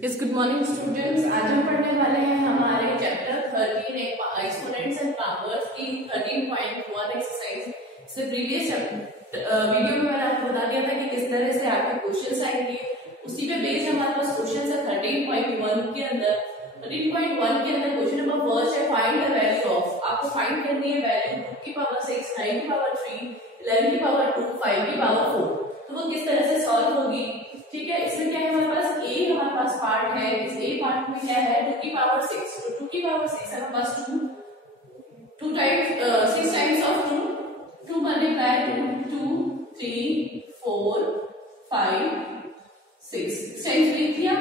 Good morning students. आज हम पढ़ने वाले हैं हमारे चैप्टर 13 एक्सपोनेंट्स एंड पावर्स की 13.1 एक्सरसाइज। से प्रीवियस वीडियो में मैंने आपको बता दिया था कि किस तरह से आपके क्वेश्चंस आएंगे, उसी पे बेस्ड हमारे पास क्वेश्चन है 13.1 के अंदर। 13.1 के अंदर क्वेश्चन नंबर फर्स्ट है फाइंड द वैल्यू ऑफ। आपको फाइंड करनी है वैल्यू 2 की पावर 6, 9 की पावर 3, 11 की पावर 2, 5 की पावर 4। तो वो किस तरह से सॉल्व होगी, ठीक है। इसमें क्या है, हमारे पास हमारे पास पार्ट है। इस ए पार्ट में क्या है 2 की पावर 6, तो 2 की पावर 6 हमारे पास 2 times 6 times of 2 multiply 2 3 4 5 6 times लिख दिया।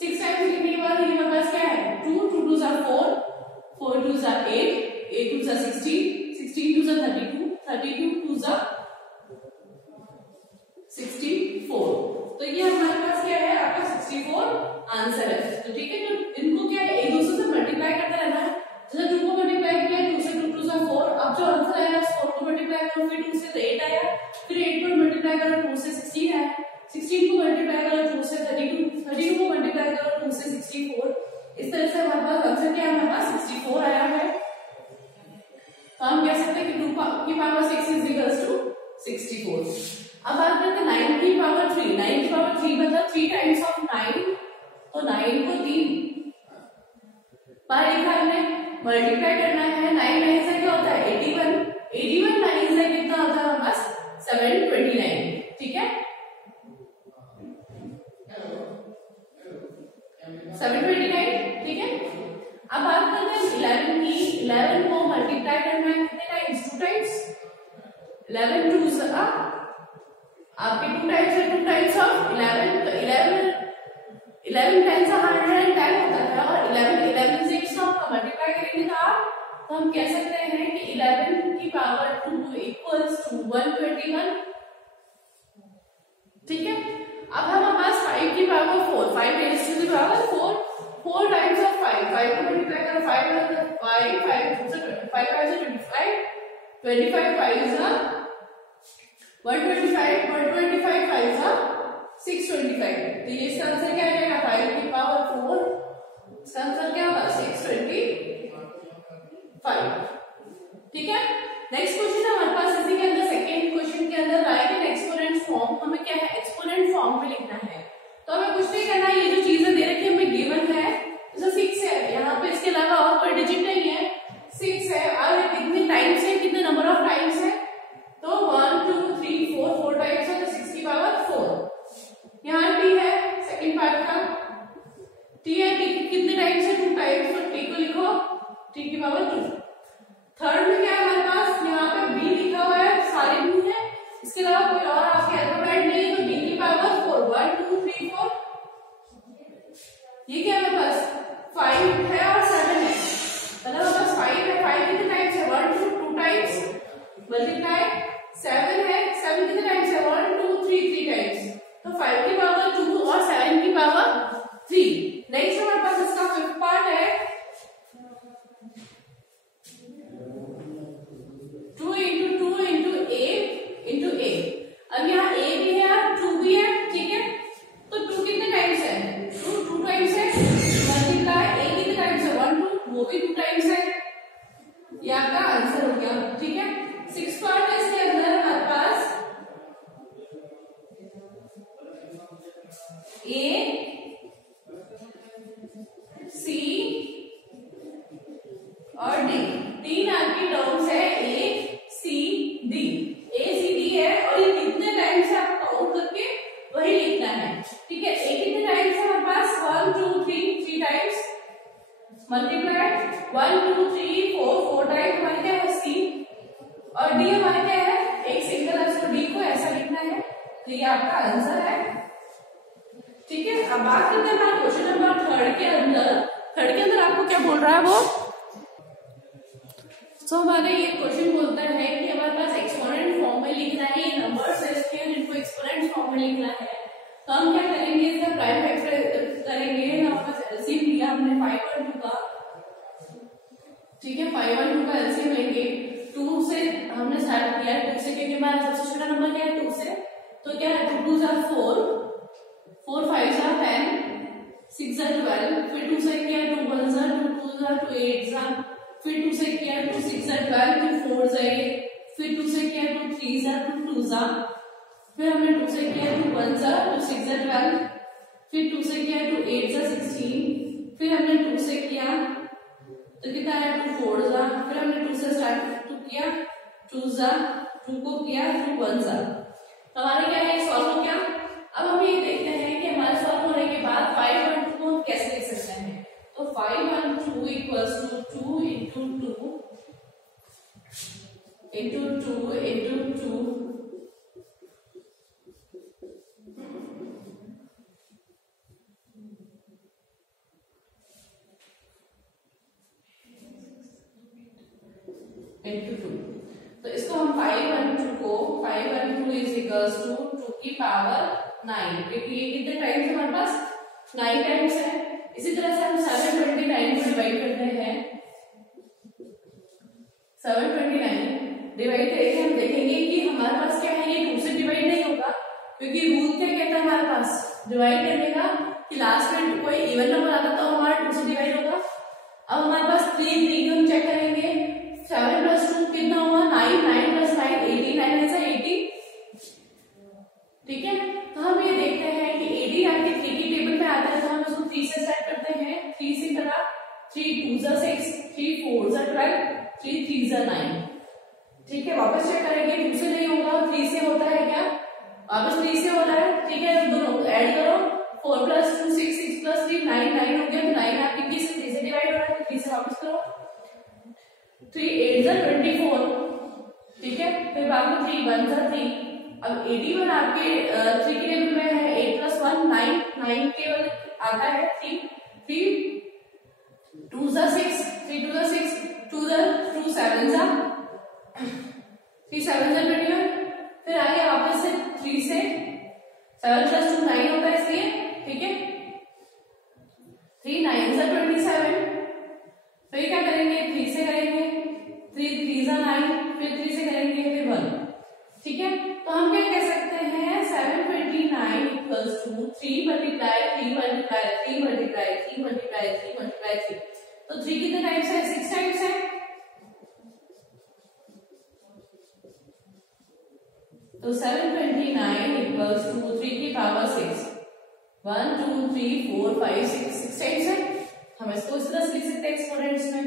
6 टाइम्स लिखने के बाद ये हमारे पास क्या है 2 2 जा 4 4 2 जा 8 8 2 जा 16 16 2 जा 32 32 2 जा 64। तो ये हमारे पास क्या है आपका 64 आंसर है। तो ठीक है, तो इनको क्या है एक दूसरे से मल्टीप्लाई करते रहना है। जैसे 2 को मल्टीप्लाई किया 2 से 2 2 से 4, अब जो आंसर आया 4 को मल्टीप्लाई करो, फिर 2 से तो 8 आया, फिर 8 को मल्टीप्लाई करो 2 से 16 आया, 16 को मल्टीप्लाई करो 2 से 32, 32 को मल्टीप्लाई करो 2 से 64। इस तरह से हमारे पास आंसर क्या है, हमारे पास 64 आया है। तो हम कह सकते हैं कि 2 की पावर 6 इज इक्वल्स टू 64। अब बात करते हैं 9 की पावर 3। 9 की पावर 3 मतलब 3 टाइम्स ऑफ 9, तो 9 को 3 बार लिखा हमने, मल्टीप्लाई करना है। 9 9 से क्या होता है 81, 81 9 से कितना होता है हमारे पास 729, ठीक है 729, ठीक है। अब बात करते हैं 11 की। 11 को मल्टीप्लाई करना है कितने टाइम्स 2 टाइम्स, 11 2 से आपके 2 टाइम्स है 2 टाइम्स ऑफ 11, तो 11 10 से 110 होता है, और 11 से इसका मल्टीप्लाई करेंगे तो हम कह सकते हैं कि 11 की पावर 2 इक्वल्स टू 121, ठीक है। अब हमारे पास 5 की power 4, 5 raise to the power 4, 4 times of 5, 5 को मल्टीप्लाई करो 5 5 5 से 25, 25 5 is 125, 125 5 जा 625। तो ये इसका आंसर क्या आएगा 5 की पावर 4, इसका आंसर क्या होगा 625, ठीक है। नेक्स्ट क्वेश्चन हमारे पास इसी के अंदर सेकंड क्वेश्चन के अंदर राइट इन एक्सपोनेंट फॉर्म। हमें क्या है एक्सपोनेंट फॉर्म में लिखना है, तो हमें कुछ नहीं करना, ये जो चीजें दे रखी है हमें गिवन है, जैसे 6 है यहाँ पे, इसके अलावा और कोई डिजिट नहीं है, 6 है। और कितने टाइम्स है, कितने नंबर ऑफ टाइम्स है, तो 1 2 3 4 4 टाइम्स है, तो 6 की पावर 4। यहाँ टी है सेकंड पार्ट का, टी है, टी कितने टाइम्स है 2 टाइम्स, तो टी को लिखो टी की पावर 2। थर्ड में क्या है हमारे पास, यहाँ पे बी लिखा हुआ है, सारे बी है, इसके अलावा कोई और आपके अल्फाबेट नहीं है, तो बी की पावर 4 1 2 3 4। ये क्या है हमारे पास 5 है और 7 है, मतलब हमारे पास 5 है, 5 कितने टाइम्स है 1 2 टाइम्स मल्टीप्लाई 7 है, 7 कितने टाइम्स है 1 2 3 3 टाइम्स, तो 5 की पावर 2 और 7 की पावर 3। नेक्स्ट हमारे पास इसका फिफ्थ पार्ट है 2 into 2 into a into a। अब यहाँ a भी है और 2 भी है, ठीक है, तो 2 कितने टाइम्स है 2 टाइम्स है, मल्टीप्लाई a कितने टाइम्स है 1 2, वो भी 2 टाइम्स है, ये आपका आंसर हो गया, ठीक है। 6 पार्ट है इसके अंदर हमारे पास a c और d, 3 आपकी टर्म्स है a c d, a c d है, और ये कितने टाइम्स है आपको काउंट करके वही लिखना है, ठीक है। a कितने टाइम्स है हमारे पास 1 2 3 टाइम्स मल्टीप्लाई 1 2 3 4 टाइम्स हमारे क्या है c, और d हमारे क्या है एक सिंगल है, तो d को ऐसा लिखना है, तो ये आपका आंसर है, ठीक है। अब बात करते हैं हमारे क्वेश्चन नंबर थर्ड के अंदर आपको क्या बोल रहा है वो, तो हमारे ये क्वेश्चन बोलता है कि हमारे पास एक्सपोनेंट फॉर्म में लिखना है, ये नंबर्स है इसके जिनको एक्सपोनेंट फॉर्म में लिखना है, तो हम क्या करेंगे इसका प्राइम फैक्टर करेंगे। हमारे पास एलसीएम लिया हमने 5 और 2 का, ठीक है 5 और 2 का एलसीएम लेंगे। 2 से हमने स्टार्ट किया, 2 से क्योंकि हमारा सबसे छोटा नंबर क्या है 2 से, तो क्या है 2 2 4 4 5 10 6 जा 12, फिर 2 से किया 2 1 जा 2 2 जा 2 8 जा, फिर 2 से किया 2 6 जा 12, फिर 4 जा 8, फिर 2 से किया 2 3 जा 2 2 जा, फिर हमने 2 से किया 2 1 जा 2 6 जा 12, फिर 2 से किया 2 8 जा 16, फिर हमने 2 से किया तो कितना आया 2 4 जा, फिर हमने 2 से स्टार्ट 2 किया 2 जा 2 को किया 2 1 जा। हमारे क्या है सॉल्व हो गया। अब हम ये देखते हैं कि हमारे सॉल्व होने के बाद 5 1 2 को हम कैसे लिख सकते हैं। तो 5 1 2 equals to 2 into 2 into 2 into 2 into 2। तो इसको हम 5 1 2 को 5 1 2 इज इक्वल्स टू 2 की पावर 9, क्योंकि ये कितने टाइम्स हमारे पास 9 टाइम्स है। इसी तरह से हम 729 को डिवाइड करते हैं। 729 डिवाइड करके हम देखेंगे कि हमारे पास क्या है, ये 2 से डिवाइड नहीं होगा, क्योंकि रूल क्या कहता है हमारे पास डिवाइड करने का कि लास्ट में कोई इवन नंबर आता तो हमारा 2 से डिवाइड होगा। अब हमारे पास 3 3 हम चेक करेंगे। 7 प्लस 2 कितना हुआ 9, 9 प्लस 9 18, 9 ऐसा 80। ठीक है, तो हम ये देखते हैं कि 80 आपके 3 की टेबल में आता है, तो हम उसको 3 से स्टार्ट करते हैं। 3 से करा 3 2 जा 6, 3 4 जा 12, 3 3 जा 9। ठीक है, वापस चेक करेंगे 2 से नहीं होगा, 3 से होता है क्या, वापस 3 से होता है। ठीक है, दोनों ऐड करो 4 प्लस 2 6, 6 प्लस 3 9, 9 हो गया, तो 9 आपके किस 3 से डिवाइड हो रहा है, तो 3 से वापस करो। 3 8 जा 24। ठीक है, फिर बाद में 3 1 जा 3। अब 81 आपके 3 के टेबल में है, 8 प्लस 1 9, 9 केवल आता है 3 3 2 जा 6, 3 2 जा 6, 2 जा 2 7 जा 3 7 जा 21। फिर आगे वापस से 3 से 7 प्लस 2 9 होता है इसलिए। ठीक है, 3 9 जा 27। फिर क्या करेंगे 3 से करेंगे, 3 3 जा 9, फिर 3 से करेंगे फिर 1। ठीक है, तो हम क्या कह सकते हैं 729 equals to 3 multiply 3 multiply 3 multiply 3 multiply 3 multiply 3। तो 3 कितने टाइम्स है 6 टाइम्स है। तो 729 इक्वल्स टू 3 की पावर 6 1 2 3 4 5 6 टाइम्स है। हम इसको इस तरह से लिख सकते हैं एक्सपोनेंट्स में।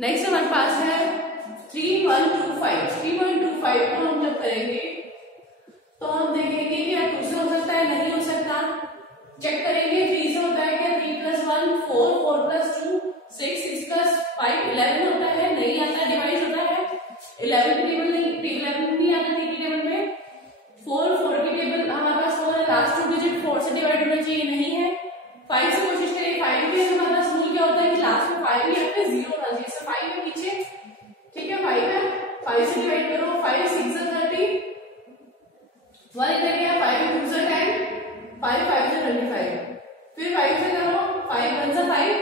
नेक्स्ट हमारे पास है 3125। 3125 को हम जब करेंगे तो हम देखेंगे कि 2 से हो सकता है, नहीं हो सकता, चेक करेंगे। 3 से होता है क्या, 3 प्लस 1 4, 4 प्लस 2 6, 6 प्लस 5 11 होता है, नहीं आता, डिवाइड होता है। 11 की टेबल नहीं, 11 नहीं आता 3 की टेबल में। 4 4 की टेबल हमारे पास 4 है, लास्ट 2 डिजिट 4 से डिवाइड होना चाहिए, नहीं है। 5 से कोशिश करिए, 5 के हमारे पास रूल क्या होता है कि लास्ट में 5 ही आपके 0 होना चाहिए, सो 5 है पीछे। ठीक है, 5 है, 5 से डिवाइड करो, 5 6 जा 30, 1 इधर गया, 5 2 जा 10, 5 5 जा 25। फिर 5 से करो, 5 1 जा 5,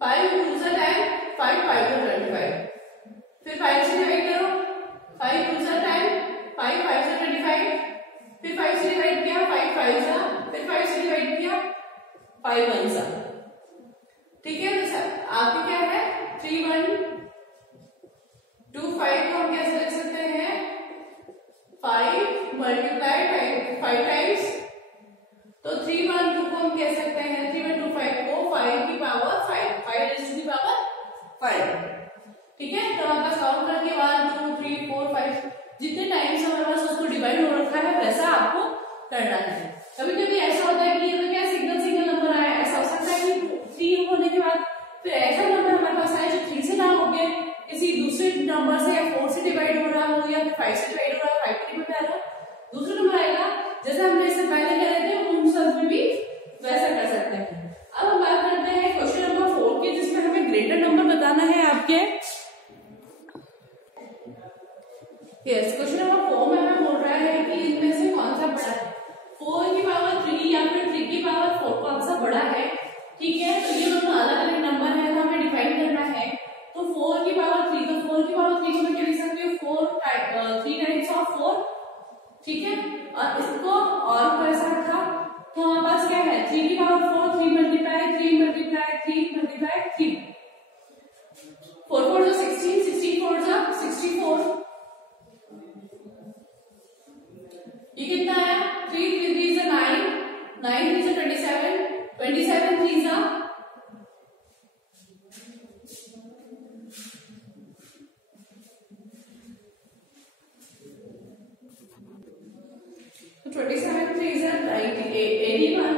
5 2 जा 10, 5 5 जा 25। फिर 5 से डिवाइड करो, 5 2 जा 10, 5 5 जा 25। फिर 5 से डिवाइड किया, 5 5 जा, फिर 5 से डिवाइड किया, 5 1 जा। ठीक है, तो आपके क्या है 3 1 2 5 को हम कैसे लिख सकते हैं 5 मल्टीप्लाई 5 टाइम्स। तो 3 1 2 को हम कह सकते हैं 3 1 2 5 को 5 की power 5 5 raise to the power 5। ठीक है, तो हमारे पास काउंट करके 1 2 3 4 5 जितने टाइम्स हमारे पास उसको डिवाइड हो रखा है वैसा आपको करना है। कभी कभी ऐसा होता है कि ये तो क्या सिंगल सिंगल नंबर आया, ऐसा हो सकता है कि 3 होने के बाद फिर ऐसा नंबर हमारे पास आया जो 3 से ना होके किसी दूसरे नंबर से या 4 से डिवाइड हो रहा हो या फिर 5 से डिवाइड हो रहा है, 5 के टेबल पे आएगा, दूसरा नंबर आएगा जैसे हमने इससे पहले कर रहे थे उन सब में भी वैसा कर सकते हैं। अब हम बात करते हैं क्वेश्चन नंबर 4 की, जिसमें हमें ग्रेटर नंबर बताना है आपके। यस, क्वेश्चन नंबर 4 में हमें बोल रहा है कि इनमें से कौन सा बड़ा है, 4 की पावर 3 या फिर 3 की पावर 4 कौन सा बड़ा है। ठीक है, तो ये दोनों अलग अलग नंबर है, तो हमें डिफाइन करना है। तो 4 की पावर 3, तो 4 की पावर 3 को मैं क्या लिख सकती हूँ 3 टाइम्स ऑफ 4। ठीक है, और इसको और को ऐसा रखा तो हमारे पास क्या है 3 की पावर 4, 3 मल्टीप्लाई 3 मल्टीप्लाई 3 मल्टीप्लाई 3, 4 4 जो 16, 16 4 जो 64, ये कितना आया 3 3 3 is 9, 9 3 is 27, 27 3 is 27 3 is 81,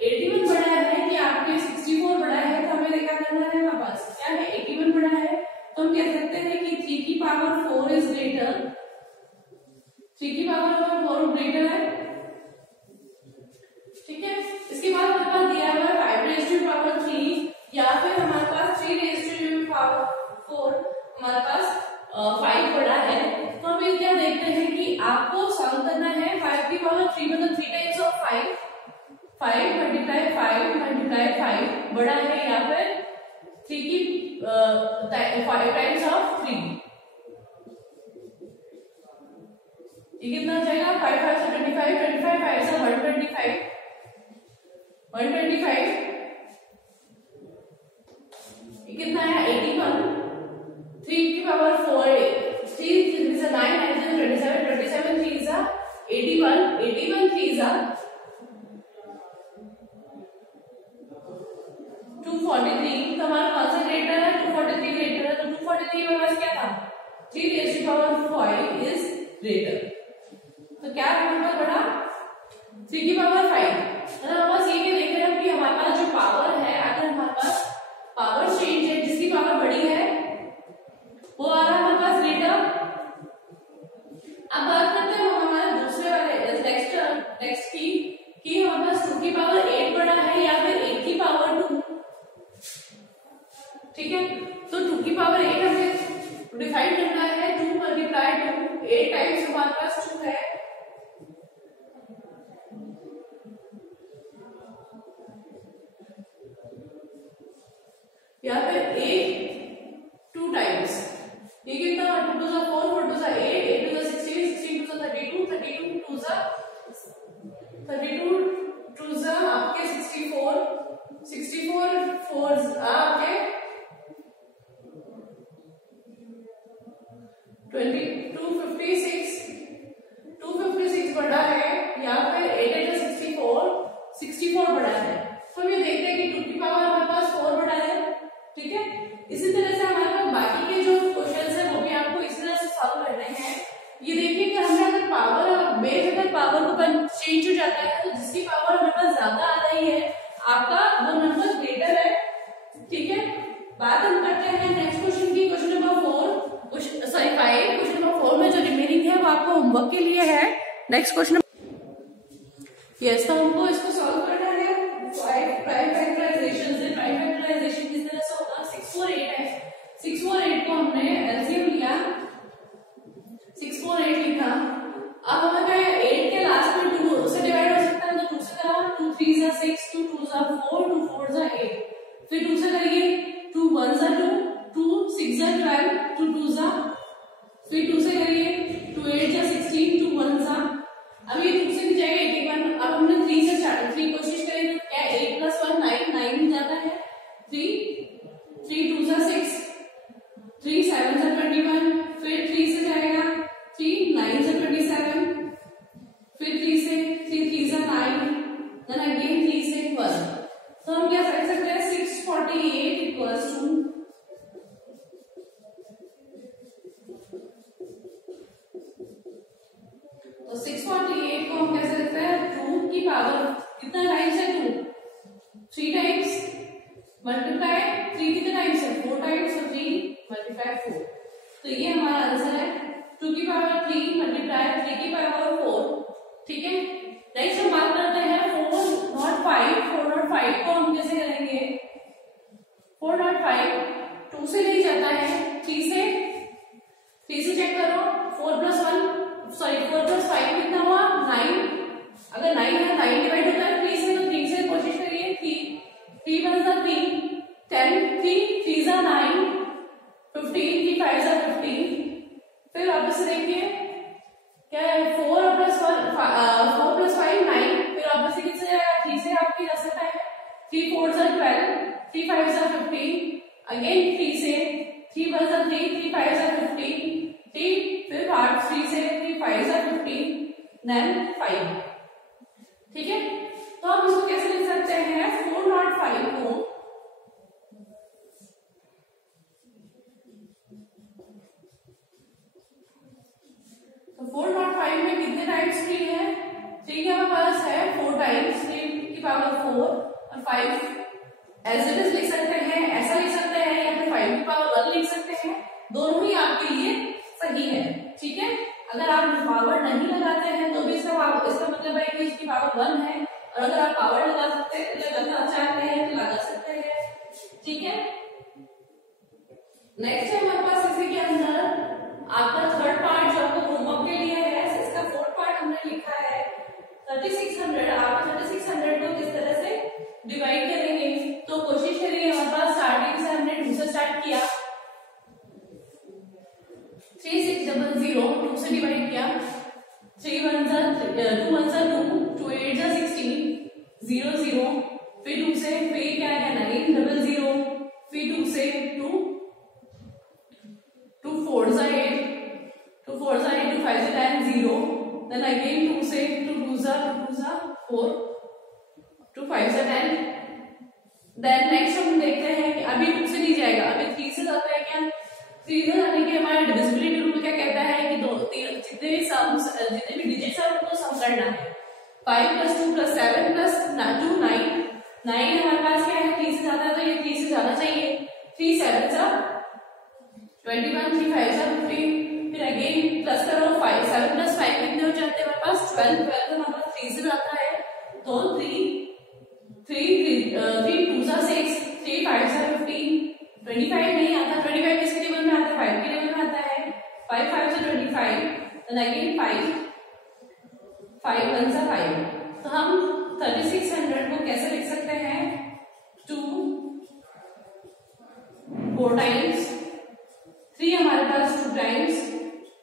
81 बड़ा है कि आपके 64 बड़ा है, तो हमें क्या करना है, हमारे पास क्या है 81 बड़ा है, तो हम कह सकते हैं कि 3 की पावर 4 इज ग्रेटर, 3 की पावर 4 ग्रेटर है, ठीक है। इसके बाद हमारे पास दिया हुआ है 5 रेज़ टू पावर 3 या फिर हमारे पास 3 रेज़ टू पावर 4, हमारे पास 5 बड़ा है, तो हम ये क्या देखते हैं कि आपको सॉल्व करना है 5 की पावर 3 मतलब 3 टाइम्स ऑफ 5, 5 मल्टीप्लाई 5 मल्टीप्लाई 5 बड़ा है या फिर 3 की 5 टाइम्स ऑफ 3, ये कितना हो जाएगा 5 5 से 25, 25 5 से 125, 125, ये कितना है 81, 3 की power 4, 3 is 9, 9 is 27, 27 3 is 81, 81 3 is 243, तो हमारा कौन सा ग्रेटर है 243 ग्रेटर है, तो 243 में पास क्या था 3 raise to power 5 is greater, तो क्या हमारे बड़ा 3 की पावर 5, मतलब बस ये देख रहे हैं कि हमारे पास जो पावर है, अगर हमारे पास पावर चेंज है जिसकी पावर बड़ी है वो आ रहा है हमारे पास ग्रेटर। अब बात करते हैं हमारे दूसरे वाले नेक्स्ट की कि हमारे पास 2 की पावर 8 बड़ा है या फिर 8 की पावर 2, ठीक है। तो 2 की पावर 8 हमें डिफाइन करना है 2 मल्टीप्लाई 2, 8 टाइम्स हमारे पास 2 है, या फिर 8 2 टाइम्स, ये कितना 2 2 4 4 2 8 8 2 16 16 2 32 32 2 32 2 आपके 64 64 4 आपके 256 बड़ा है या फिर 8 8 64 64 बड़ा है, तो हम ये देखते हैं कि 2 की पावर हमारे पास 4 बड़ा है, ठीक है। इसी तरह से हमारे पास बाकी के जो क्वेश्चंस है वो भी आपको इस तरह से सॉल्व करने हैं। ये देखिए कि हमने अगर पावर बेस अगर पावर को चेंज हो जाता है तो जिसकी पावर हमारे पास ज्यादा आ रही है आपका वो नंबर ग्रेटर है, ठीक है। बात हम करते हैं नेक्स्ट क्वेश्चन की, question number 4 sorry 5, question number 4 में जो रिमेनिंग है वो आपको होमवर्क के लिए है। नेक्स्ट क्वेश्चन यस, तो हमको इसको सॉल्व करना है। प्राइम फैक्टराइजेशन से, प्राइम फैक्टराइजेशन किस तरह से होगा 648 है, 648 को हमने एलसीएम लिया, 648 लिखा, अब हमें क्या है 8 के लास्ट में 2 से डिवाइड हो सकता है, तो 2 से करा 2 3 is 6, 2 2 is 4, 2 4 is 8, फिर 2 से करिए 2 1 is 2, 2 6 is 12, 2 2 is, फिर 2 से करिए 2 8 is 16, 2 1 is, अब ये 2 से जाएगा 81, अब हमने 3 से स्टार्ट 3 कोशिश करें तो क्या 8 + 1 9 9 जाता है, 3 3 2 is 6, 3 7 is 21, फिर 3 से जाएगा 3 9 is 27, फिर 3 से 3 3 is 9, then again 3 से 1, तो हम क्या कर सकते हैं 648 equals to तो 648 को हम कैसे लिखते हैं 2 की पावर कितना टाइम्स है 2 3 टाइम्स मल्टीप्लाई 3 कितने टाइम्स है 4 टाइम्स, तो 3 मल्टीप्लाई 4, तो ये हमारा आंसर है 2 की पावर 3 मल्टीप्लाई 3 की पावर 4, ठीक है। नेक्स्ट हम बात करते हैं 405 को हम कैसे करेंगे 405 2 से नहीं जाता है, 3 से चेक करो 4 + 5 कितना हुआ 9, अगर 9 है 9 डिवाइड होता है 3 से, तो 3 से कोशिश करिए 3 1 is 3, 10 3 3 is 9, 15 3 5 is 15, फिर वापस से देखिए क्या है 3 5 जा 15, अगेन 3 से 3 1 जा 3, 3 5 जा 15, ठीक, फिर 3 से 3 5 जा 15, देन 5, ठीक है। तो हम इसको कैसे लिख सकते हैं, 405 को 405 में कितने टाइम्स 3 है, 3 के पास है 4 टाइम्स, 3 की पावर 4 और 5 एज इट इज लिख सकते हैं, ऐसा लिख सकते हैं या फिर 5 की पावर 1 लिख सकते हैं, दोनों ही आपके लिए सही है, ठीक है। अगर आप पावर नहीं लगाते हैं तो भी इसका मतलब है कि इसकी पावर 1 है, और अगर आप पावर लगा सकते हैं लगाना चाहते हैं तो लगा सकते हैं, ठीक है। नेक्स्ट है हमारे पास इसी के अंदर आपका थर्ड पार्ट जो आपको होमवर्क के लिए है, इसका फोर्थ पार्ट हमने लिखा है 3600। आप 3600 को किस तरह से डिवाइड करेंगे, तो कोशिश करिए, हमारे पास स्टार्टिंग से हमने 2 से स्टार्ट किया, 3600 2 से डिवाइड किया, 3 1 जा 2 1 जा 2, 2 8 जा 16, 0 0, फिर 2 से फिर क्या है 9 0 0, फिर 2 से 2 4 जा 8, 2 4 जा 8, 2 5 जा 10 0, देन अगेन 2 से 2 जा 4, 2 5 जा 10, देन नेक्स्ट हम देखते हैं कि अभी 2 से नहीं जाएगा, अभी 3 से जाता है क्या, 3 से जाने के हमारा डिविजिबिलिटी रूल क्या कहता है कि जितने भी डिजिट्स है उनको सम करना है, 5 + 2 + 7 + 2 9, 9 हमारे पास क्या है 3 से जाता है तो ये 3 से जाना चाहिए, 3 7 जा 21, 3 5 जा 15, फिर अगेन प्लस करो 5 7 + 5 कितने हो जाते हैं हमारे पास 12, 12 हमारे पास 3 से जाता है, तो 3 2 जा 6, 3 5 जा 15, 25 नहीं आता, 25 किसके टेबल में आता है 5 के टेबल में आता है, 5 5 जा 25, देन अगेन 5 5 1 जा 5, तो हम 3600 को कैसे लिख सकते हैं, 2 4 टाइम्स, 3 हमारे पास 2 टाइम्स,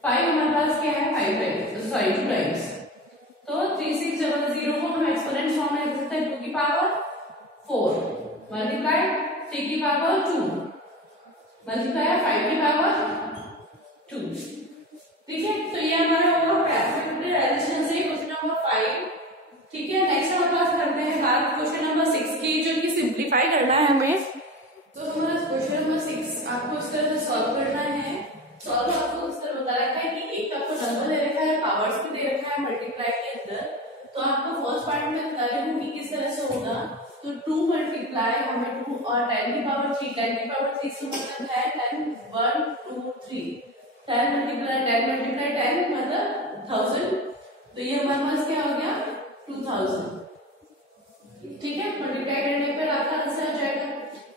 5 हमारे पास क्या है 5 टाइम्स, सॉरी 2 टाइम्स, तो 3600 को हम एक्सपोनेंट फॉर्म में लिख सकते हैं 2 की पावर 4 मल्टीप्लाई 3 की पावर 2 मल्टीप्लाई 5 की पावर 2, ठीक है। तो ये हमारा होगा फैक्टराइजेशन से क्वेश्चन नंबर 5, ठीक है। नेक्स्ट हमारे पास करते हैं बात क्वेश्चन नंबर 6 की, जो कि सिंप्लीफाई करना है हमें, तो हमारा क्वेश्चन नंबर 6 आपको इस तरह से सॉल्व करना है। सॉल्व आपको इस तरह बता रखा है कि एक आपको नंबर दे रखा है, पावर्स भी दे रखा है मल्टीप्लाई के अंदर, तो आपको फर्स्ट पार्ट में बता रही हूँ कि किस तरह से होगा, तो 2 मल्टीप्लाई हमें 2 और 10 की पावर 3, 10 की पावर 3 से मतलब है 10 1 2 3, 10 मल्टीप्लाई 10 मतलब 1000, तो ये हमारे पास क्या हो गया 2000, ठीक है। मल्टीप्लाई करने पर आपका आंसर आ जाएगा।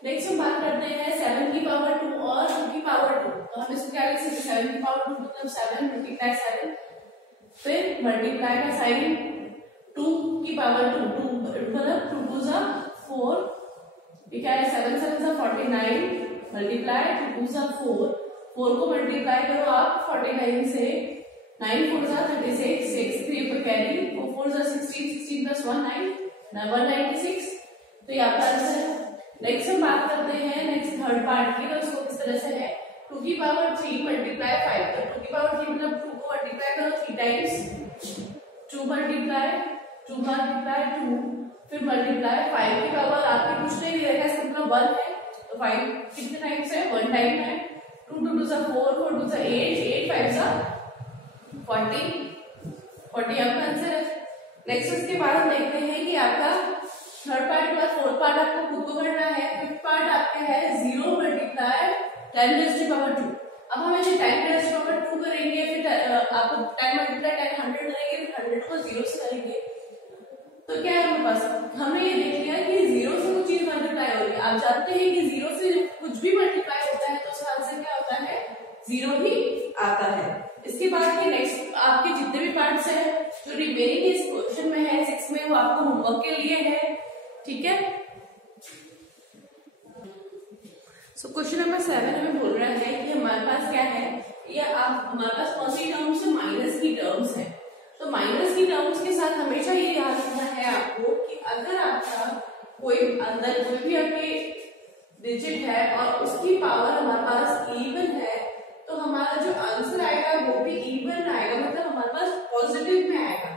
नेक्स्ट हम बात करते हैं 7 की पावर 2 और 2 की पावर 2, तो हम इसको क्या लिख सकते हैं 7 की पावर 2 मतलब 7 मल्टीप्लाई 7, फिर मल्टीप्लाई का साइन 2 की पावर 2 मतलब 2 2 जा 4, ये क्या है 7 7 जा 49 मल्टीप्लाई 2 2 जा 4, 4 को मल्टीप्लाई करो आप 49 से, 9 4 जा 36, 6 3 पर कैरी, 4 4 जा 16, 16 + 1 9 196, तो ये आपका आंसर है। नेक्स्ट हम बात करते हैं नेक्स्ट थर्ड पार्ट की, तो उसको किस तरह से है 2 की पावर 3 मल्टीप्लाई 5, तो 2 की पावर 3 मतलब 2 को मल्टीप्लाई करो 3 टाइम्स, 2 मल्टीप्लाई 2 मल्टीप्लाई 2, फिर मल्टीप्लाई 5 की पावर आपके कुछ नहीं रहेगा, इसका मतलब 1 है, तो 5 कितने टाइम्स है 1 टाइम है, 2 2 जा 4 4 2 जा 8 8 5 जा 40 40 आपका आंसर है। नेक्स्ट उसके बाद हम देखते हैं कि आपका थर्ड पार्ट के बाद फोर्थ पार्ट आपको खुद को करना है, फिफ्थ पार्ट आपका है 0 मल्टीप्लाई 10⁻²। अब हम इसे 10⁻², करेंगे, फिर आपको 10 मल्टीप्लाई 10 100 करेंगे, फिर 100 को 0 से करेंगे, तो क्या है हमारे पास, हमने ये देख लिया कि 0 से कुछ चीज मल्टीप्लाई हो रही है, आप जानते हैं कि 0 से कुछ भी मल्टीप्लाई होता है तो उसका आंसर क्या होता है 0 ही आता है। इसके बाद के नेक्स्ट आपके जितने भी पार्ट्स हैं जो रिमेनिंग इस क्वेश्चन में है 6 में, वो आपको होमवर्क के लिए है, ठीक है। सो क्वेश्चन नंबर 7 हमें बोल रहा है कि हमारे पास क्या है, या आप हमारे पास कौन सी टर्म्स है, माइनस की टर्म्स है, तो माइनस की टर्म्स के साथ हमेशा ये याद रखना है आपको कि अगर आपका कोई अंदर कोई भी आपके डिजिट है और उसकी पावर हमारे पास इवन है, तो हमारा जो आंसर आएगा वो भी इवन आएगा, मतलब हमारे पास पॉजिटिव में आएगा,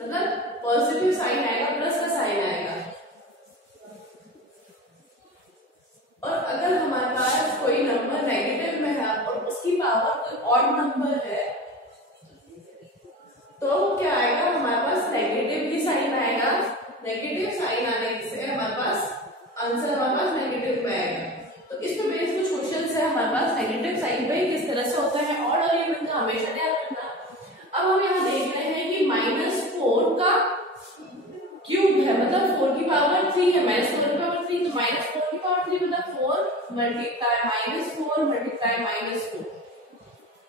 मतलब पॉजिटिव साइन आएगा, प्लस का साइन आएगा। और अगर हमारे पास कोई नंबर नेगेटिव में है और उसकी पावर कोई ऑड नंबर है, तो क्या आएगा, हमारे पास नेगेटिव की साइन आएगा। नेगेटिव साइन आने से हमारे पास आंसर हमारे पास नेगेटिव में आएगा। तो इसमें बेस्ड कुछ क्वेश्चंस है हमारे पास नेगेटिव साइन पे किस तरह से होता है, ऑड और इवन का हमेशा याद रखना। अब हम यहाँ देख रहे हैं कि -4 का क्यूब है, मतलब 4 की पावर 3 है, -4 की पावर 3, तो -4 की पावर 3 मतलब 4 मल्टीप्लाई -4 मल्टीप्लाई -4,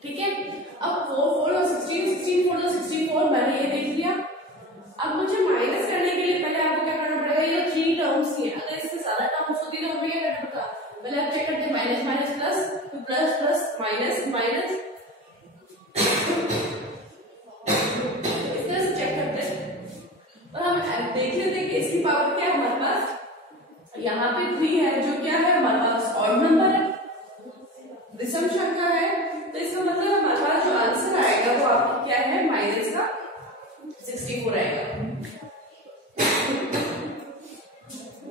ठीक है। अब 4 और 16 4 और 64 मैंने ये देख लिया। अब मुझे माइनस करने के लिए पहले आपको क्या करना पड़ेगा, ये 3 टर्म्स ही है, अगर इससे ज्यादा टर्म्स होती तो हमें क्या करना पड़ता, पहले आप चेक करते माइनस माइनस प्लस, तो प्लस प्लस माइनस माइनस, इस तरह से चेक करते हैं। और हम देख लेते हैं कि इसकी पावर क्या है हमारे पास, यहाँ पे 3 है जो क्या है हमारे पास ऑड नंबर है, विषम संख्या है, तो इसका मतलब हमारे पास जो आंसर आएगा वो आपका क्या है, माइनस का 64 आएगा।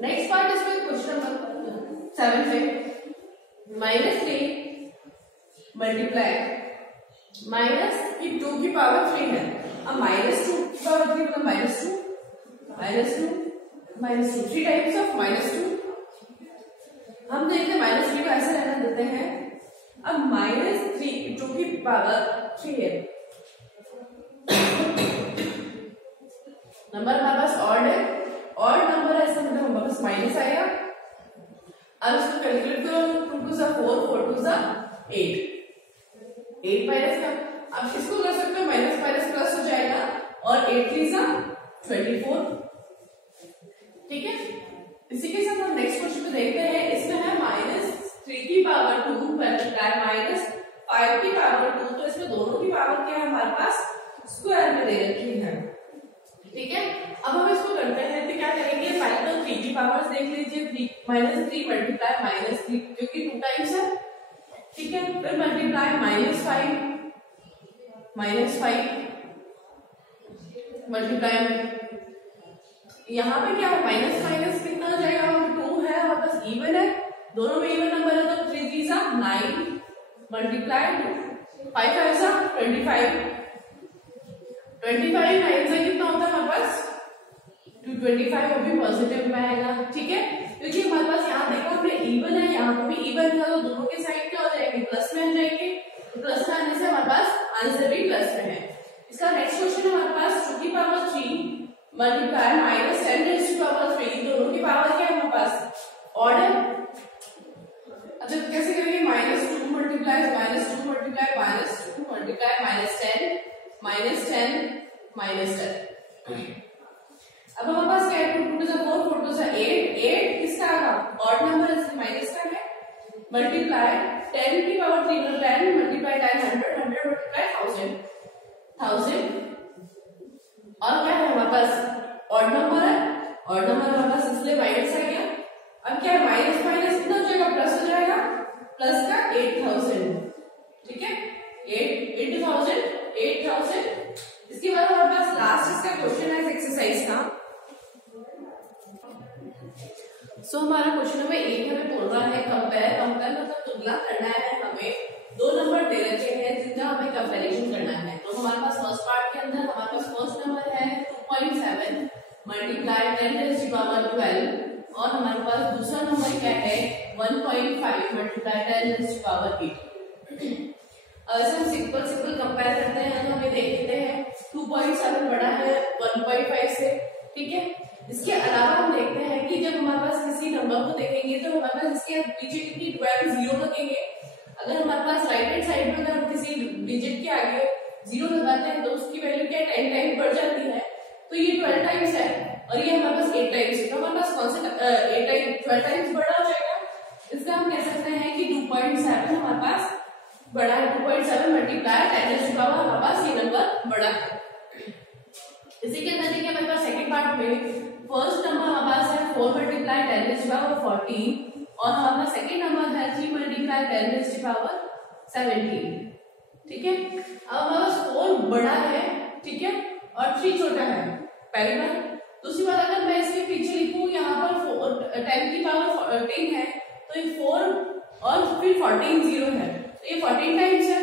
नेक्स्ट पार्ट इसमें क्वेश्चन नंबर 7 पे -3 मल्टीप्लाई माइनस की 2 की पावर 3 है। अब -2 की पावर 3 मतलब -2 -2 3 टाइप्स ऑफ -2। हम देखते हैं -3 को ऐसे रहना देते हैं। अब -3 2 की पावर 3 है, नंबर हमारे पास ऑड है, ऑड नंबर है, इसका मतलब हमारे पास माइनस आएगा। अब इसको कैलकुलेट करो, 2 2 4 4 2 8 माइनस का, अब इसको कर सकते हो माइनस माइनस प्लस हो जाएगा और 8 3 24, ठीक है। इसी के साथ हम नेक्स्ट क्वेश्चन पे देखते हैं। इसमें है -3 की पावर 2 मल्टीप्लाई -5 की पावर 2, तो इसमें दोनों की पावर क्या है हमारे पास स्क्वायर में दे रखी है, ठीक है। अब हम इसको करते हैं तो क्या करेंगे, पहले तो 3 की पावर्स देख लीजिए, -3 मल्टीप्लाई -3 जो कि 2 टाइम्स है, ठीक है। फिर मल्टीप्लाई -5 मल्टीप्लाई, यहाँ पे क्या है माइनस माइनस कितना हो जाएगा, 2 है और बस इवन है, दोनों में इवन नंबर है, तो 3 3 9 मल्टीप्लाई 5 5 25 9 से कितना होता है हमारे पास 225, वो भी पॉजिटिव में आएगा, ठीक है। क्योंकि हमारे पास यहाँ देखो हमने इवन है, यहाँ पे भी इवन था, तो दोनों के साइड क्या हो जाएंगे, प्लस में आ जाएंगे, तो प्लस में आने से हमारे पास आंसर भी प्लस में है। इसका नेक्स्ट क्वेश्चन है हमारे पास 2 की power 3 multiply -10 raise to power 3, दोनों की पावर क्या है हमारे पास ऑड है। अच्छा कैसे करेंगे, -2 मल्टीप्लाई -2 मल्टीप्लाई -2 मल्टीप्लाई -10 अब हमारे पास क्या है, 2 2 4 4 2 8 किसका आएगा, ऑड नंबर है, माइनस का है, मल्टीप्लाई 10 की पावर 3 मतलब 10 मल्टीप्लाई 10 100 मल्टीप्लाई 1000 और क्या है हमारे पास ऑड नंबर है, ऑड नंबर हमारे पास इसलिए माइनस आ गया। अब क्या है माइनस माइनस कितना हो जाएगा, प्लस हो जाएगा, प्लस का 8000, ठीक है, 8000। इसके बाद हमारे पास लास्ट इसका क्वेश्चन है एक्सरसाइज का। सो हमारा क्वेश्चन नंबर 1 हमें बोल रहा है कंपेयर मतलब तुलना करना है, हमें 2 नंबर दे रखे हैं जिनका हमें कंपैरिजन करना है। तो हमारे पास फर्स्ट पार्ट के अंदर हमारे पास फर्स्ट नंबर है 2.7 मल्टीप्लाई 10 रेज़ टू पावर 12 और हमारे पास दूसरा नंबर क्या है 1.5 मल्टीप्लाई 10 रेज़ टू पावर 8। ऐसे हम सिंपल कंपेयर करते हैं तो हमें देखते हैं 2.7 बड़ा है 1.5 से, ठीक है। इसके अलावा हम देखते हैं कि जब हमारे पास किसी नंबर को देखेंगे तो हमारे पास इसके पीछे कितनी 12 जीरो लगेंगे। अगर हमारे पास राइट हैंड साइड में अगर हम किसी डिजिट के आगे जीरो लगाते हैं तो उसकी वैल्यू क्या 10 टाइम्स बढ़ जाती है, तो ये 12 टाइम्स है और ये हमारे पास 8 टाइम्स है, तो हमारे पास कौन सा 12 टाइम्स बड़ा हो जाएगा। इसका हम कह सकते हैं कि 2.7 हमारे पास बड़ा है, 2.7 मल्टीप्लाई 10 रेज़ टू पावर हमारे पास ये नंबर बड़ा है। इसी के अंदर देखिए हमारे पास सेकंड पार्ट में फर्स्ट नंबर हमारे पास है 4 मल्टीप्लाई 10 रेज़ टू पावर 14 और हमारा सेकेंड नंबर है 3 मल्टीप्लाई 10 रेज़ टू पावर 17। ठीक है, अब हमारा 4 बड़ा है, ठीक है, और 3 छोटा है, पहली बात। दूसरी बात, अगर मैं इसके पीछे लिखूं यहाँ पर 10 की पावर 10 है, तो ये 4 और फिर 14 0 है, तो ये 14 टाइम्स है।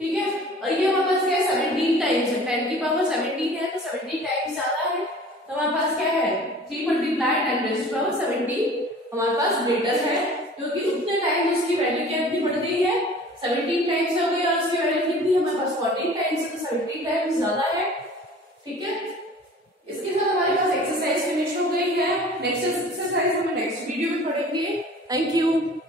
ठीक है, और ये हमारे पास क्या है, 17 टाइम्स है। 10 की पावर 17 है, तो 17 टाइम्स ज्यादा है, तो हमारे पास क्या है 3 मल्टीप्लाई 10 रेज़ टू पावर 17 हमारे पास ग्रेटर है, क्योंकि उतने टाइम उसकी वैल्यू क्या कितनी बढ़ गई है, 17 टाइम्स हो गई, और उसकी वैल्यू कितनी हमारे पास 14 टाइम्स है, तो 17 टाइम्स ज्यादा है। ठीक है, इसके साथ हमारे पास एक्सरसाइज फिनिश हो गई है। नेक्स्ट एक्सरसाइज हम नेक्स्ट वीडियो में पढ़ेंगे। Thank you.